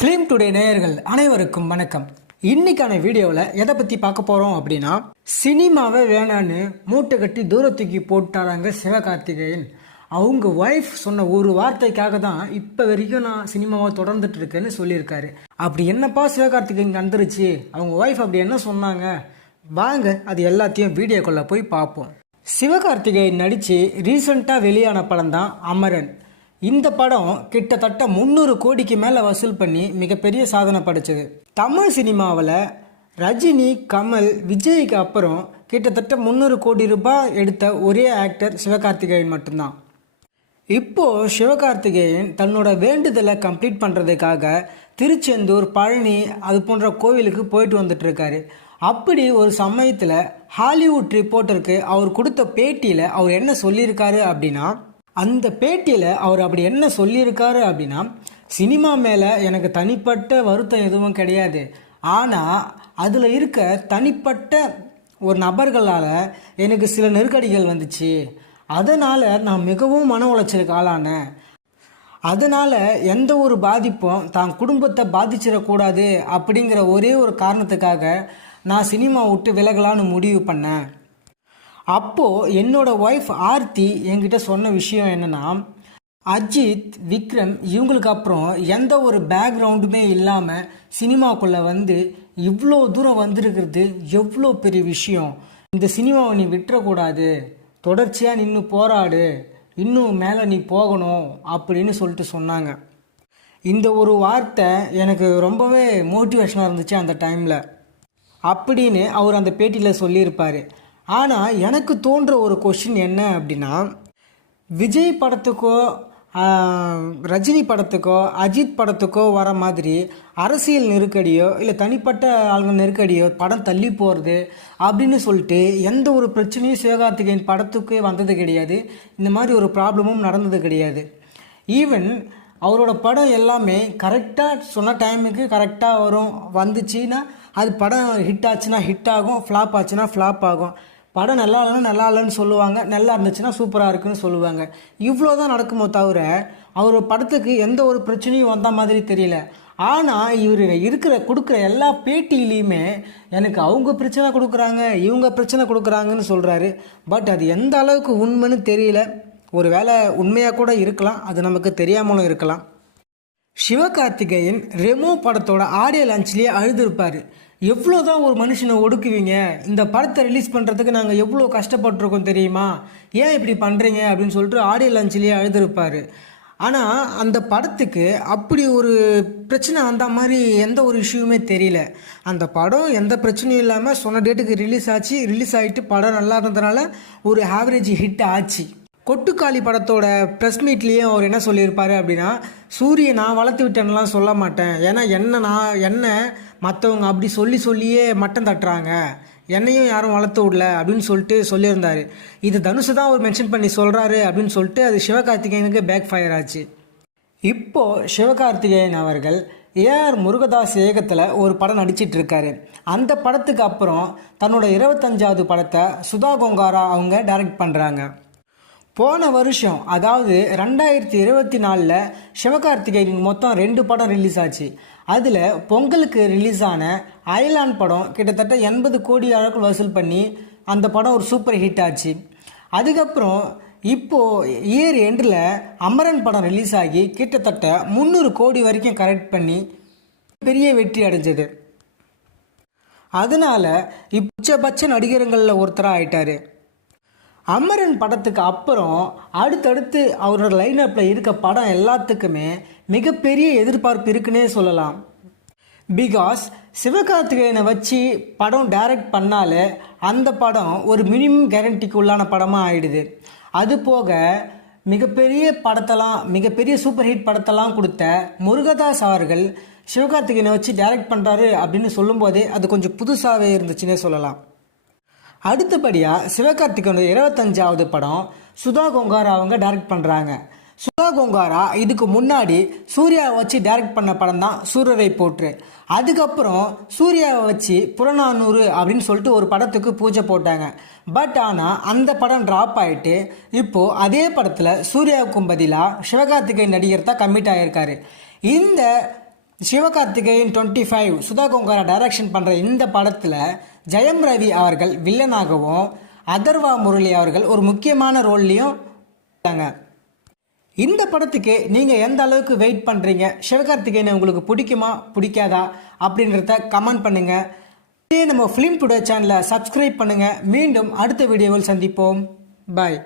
Film today நேயர்கள் அனைவருக்கும் வணக்கம். இன்னைக்கான வீடியோவில் எதை பற்றி பார்க்க போகிறோம் அப்படின்னா சினிமாவை வேணான்னு மூட்டை கட்டி தூரத்துக்கு போட்டாராங்க சிவகார்த்திகேயன். அவங்க ஒய்ஃப் சொன்ன ஒரு வார்த்தைக்காக தான் இப்போ வரைக்கும் நான் சினிமாவை தொடர்ந்துட்டு இருக்கேன்னு சொல்லியிருக்காரு. அப்படி என்னப்பா சிவகார்த்திகேயன் வந்துருச்சு? அவங்க ஒய்ஃப் அப்படி என்ன சொன்னாங்க? வாங்க அது எல்லாத்தையும் வீடியோக்குள்ளே போய் பார்ப்போம். சிவகார்த்திகேயன் நடித்து ரீசண்டாக வெளியான படம் தான் அமரன். இந்த படம் கிட்டத்தட்ட முந்நூறு கோடிக்கு மேலே வசூல் பண்ணி மிகப்பெரிய சாதனை படைச்சது. தமிழ் சினிமாவில் ரஜினி கமல் விஜய்க்கு அப்புறம் கிட்டத்தட்ட முந்நூறு கோடி ரூபாய் எடுத்த ஒரே ஆக்டர் சிவகார்த்திகேயன் மட்டும்தான். இப்போது சிவகார்த்திகேயன் தன்னோட வேண்டுதலை கம்ப்ளீட் பண்ணுறதுக்காக திருச்செந்தூர் பழனி அது போன்ற கோவிலுக்கு போயிட்டு வந்துட்டுருக்காரு. அப்படி ஒரு சமயத்தில் ஹாலிவுட் ரிப்போர்ட்டருக்கு அவர் கொடுத்த பேட்டியில் அவர் என்ன சொல்லியிருக்காரு அப்படின்னா அந்த பேட்டியில் அவர் அப்படி என்ன சொல்லியிருக்காரு அப்படின்னா சினிமா மேலே எனக்கு தனிப்பட்ட வருத்தம் எதுவும் கிடையாது. ஆனால் அதில் இருக்க தனிப்பட்ட ஒரு நபர்களால் எனக்கு சில நெருக்கடிகள் வந்துச்சு. அதனால் நான் மிகவும் மன உளைச்சலுக்கு ஆளானேன். அதனால் எந்த ஒரு பாதிப்பும் தான் குடும்பத்தை பாதிச்சிடக்கூடாது அப்படிங்கிற ஒரே ஒரு காரணத்துக்காக நான் சினிமா விட்டு விலகலான்னு முடிவு பண்ணேன். அப்போது என்னோடய ஒய்ஃப் ஆர்த்தி என்கிட்ட சொன்ன விஷயம் என்னென்னா அஜித் விக்ரம் இவங்களுக்கு அப்புறம் எந்த ஒரு பேக்ரவுண்டுமே இல்லாமல் சினிமாக்குள்ளே வந்து இவ்வளோ தூரம் வந்திருக்கிறது எவ்வளோ பெரிய விஷயம். இந்த சினிமாவை நீ விட்டுறக்கூடாது. தொடர்ச்சியாக நின்று போராடு. இன்னும் மேலே நீ போகணும் அப்படின்னு சொல்லிட்டு சொன்னாங்க. இந்த ஒரு வார்த்தை எனக்கு ரொம்பவே மோட்டிவேஷனாக இருந்துச்சு அந்த டைமில் அப்படின்னு அவர் அந்த பேட்டியில் சொல்லியிருப்பார். ஆனால் எனக்கு தோன்ற ஒரு கொஷின் என்ன அப்படின்னா விஜய் படத்துக்கோ ரஜினி படத்துக்கோ அஜித் படத்துக்கோ வர மாதிரி அரசியல் நெருக்கடியோ இல்லை தனிப்பட்ட ஆளுங்க நெருக்கடியோ படம் தள்ளி போகிறது அப்படின்னு சொல்லிட்டு எந்த ஒரு பிரச்சனையும் சிவகார்த்திகேயன் படத்துக்கே வந்தது கிடையாது. இந்த மாதிரி ஒரு ப்ராப்ளமும் நடந்தது கிடையாது. ஈவன் அவரோட படம் எல்லாமே கரெக்டாக சொன்ன டைமுக்கு கரெக்டாக வரும் வந்துச்சுன்னா அது படம் ஹிட் ஆச்சுன்னா ஹிட் ஆகும் ஃப்ளாப் ஆச்சுன்னா ஃப்ளாப் ஆகும். படம் நல்லா இல்லைன்னா நல்லா இல்லைன்னு சொல்லுவாங்க நல்லா இருந்துச்சுன்னா சூப்பராக இருக்குன்னு சொல்லுவாங்க. இவ்வளோ தான் நடக்குமோ தவிர அவர் படத்துக்கு எந்த ஒரு பிரச்சனையும் வந்த மாதிரி தெரியல. ஆனால் இவர் இருக்கிற கொடுக்குற எல்லா பேட்டியிலையுமே எனக்கு அவங்க பிரச்சனை கொடுக்குறாங்க இவங்க பிரச்சனை கொடுக்குறாங்கன்னு சொல்கிறாரு பட் அது எந்த அளவுக்கு உண்மைன்னு தெரியல. ஒரு வேளை உண்மையாக கூட இருக்கலாம் அது நமக்கு தெரியாமலும் இருக்கலாம். சிவகார்த்திகேயன் ரெமோ படத்தோட ஆடியோ லான்ச்லேயே அழுதுருப்பார். எவ்வளோ தான் ஒரு மனுஷனை ஒடுக்குவீங்க? இந்த படத்தை ரிலீஸ் பண்ணுறதுக்கு நாங்கள் எவ்வளோ கஷ்டப்பட்டிருக்கோம் தெரியுமா? ஏன் இப்படி பண்ணுறீங்க அப்படின்னு சொல்லிட்டு ஆடியோ லான்ச்லேயே அழுதுருப்பார் ஆனால் அந்த படத்துக்கு அப்படி ஒரு பிரச்சனை அந்த மாதிரி எந்த ஒரு இஷ்யூமே தெரியல. அந்த படம் எந்த பிரச்சனையும் இல்லாமல் சொன்ன டேட்டுக்கு ரிலீஸ் ஆச்சு. ரிலீஸ் ஆகிட்டு படம் நல்லா இருந்ததுனால ஒரு ஆவரேஜ் ஹிட் ஆச்சு. கொட்டுக்காளி படத்தோட ப்ரெஸ் மீட்லேயும் அவர் என்ன சொல்லியிருப்பார் அப்படின்னா சூரிய நான் வளர்த்து விட்டேன்லாம் சொல்ல மாட்டேன். ஏன்னா என்ன நான் என்ன மற்றவங்க அப்படி சொல்லி சொல்லியே மட்டம் தட்டுறாங்க. என்னையும் யாரும் வளர்த்து விடல அப்படின்னு சொல்லிட்டு சொல்லியிருந்தார். இது தனுஷு தான் அவர் மென்ஷன் பண்ணி சொல்கிறாரு அப்படின்னு சொல்லிட்டு அது சிவகார்த்திகேயனுக்கு பேக் ஃபயர் ஆச்சு. இப்போது சிவகார்த்திகேயன் அவர்கள் ஏஆர் முருகதாஸ் இயக்கத்தில் ஒரு படம் நடிச்சிட்டு இருக்காரு. அந்த படத்துக்கு அப்புறம் தன்னோட இருபத்தஞ்சாவது படத்தை சுதா கொங்காரா அவங்க டைரக்ட் பண்ணுறாங்க போன வருஷம் அதாவது ரெண்டாயிரத்தி இருபத்தி நாலில் சிவகார்த்திகேயன் மொத்தம் ரெண்டு படம் ரிலீஸ் ஆச்சு. அதில் பொங்கலுக்கு ரிலீஸ் ஆன அயலான் படம் கிட்டத்தட்ட எண்பது கோடி அளவுக்கு வசூல் பண்ணி அந்த படம் ஒரு சூப்பர் ஹிட் ஆச்சு. அதுக்கப்புறம் இப்போது இயர் எண்டில் அமரன் படம் ரிலீஸ் ஆகி கிட்டத்தட்ட முந்நூறு கோடி வரைக்கும் கரெக்ட் பண்ணி பெரிய வெற்றி அடைஞ்சது. அதனால உச்சபட்ச நடிகர்களில் ஒருத்தராக ஆயிட்டார் அமரன் படத்துக்கு அப்புறம் அடுத்தடுத்து அவரோட லைனப்பில் இருக்க படம் எல்லாத்துக்குமே மிகப்பெரிய எதிர்பார்ப்பு இருக்குன்னே சொல்லலாம். பிகாஸ் சிவகார்த்திகேயனை வச்சு படம் டைரக்ட் பண்ணாலே அந்த படம் ஒரு மினிமம் கேரண்டிக்கு உள்ளான படமாக ஆயிடுது. அது போக மிகப்பெரிய படத்தெல்லாம் மிகப்பெரிய சூப்பர் ஹிட் படத்தெல்லாம் கொடுத்த முருகதாஸ் அவர்கள் சிவகார்த்திகேயனை வச்சு டைரக்ட் பண்ணுறாரு அப்படின்னு சொல்லும்போதே அது கொஞ்சம் புதுசாகவே இருந்துச்சுன்னே சொல்லலாம். அடுத்தபடியாக சிவகார்த்திகனுடைய இருபத்தஞ்சாவது படம் சுதா கொங்காரா அவங்க டைரக்ட் பண்ணுறாங்க சுதா கொங்காரா இதுக்கு முன்னாடி சூர்யாவை வச்சு டைரக்ட் பண்ண படம் தான் சூரரை போற்று. அதுக்கப்புறம் சூர்யாவை வச்சு புறநானூறு அப்படின்னு சொல்லிட்டு ஒரு படத்துக்கு பூஜை போட்டாங்க. பட் ஆனால் அந்த படம் ட்ராப் ஆகிட்டு இப்போது அதே படத்தில் சூர்யாவுக்கும் பதிலாக சிவகார்த்திகேயன் நடிகர் தான் கம்மிட் ஆகியிருக்காரு இந்த Sivakarthikeyan twenty five Sudha Kongara direction பண்ணுற இந்த படத்தில் ஜெயம் ரவி அவர்கள் வில்லனாகவும் அதர்வா முரளி அவர்கள் ஒரு முக்கியமான ரோல்லையும் இருக்காங்க. இந்த படத்துக்கு நீங்கள் எந்த அளவுக்கு வெயிட் பண்ணுறீங்க சிவகார்த்திகேயனை உங்களுக்கு பிடிக்குமா? பிடிக்காதா? அப்படின்றத கமெண்ட் பண்ணுங்கள் இதே நம்ம ஃபிலிம் டுடே சேனலை சப்ஸ்கிரைப் பண்ணுங்கள் மீண்டும் அடுத்த வீடியோவில் சந்திப்போம். பாய்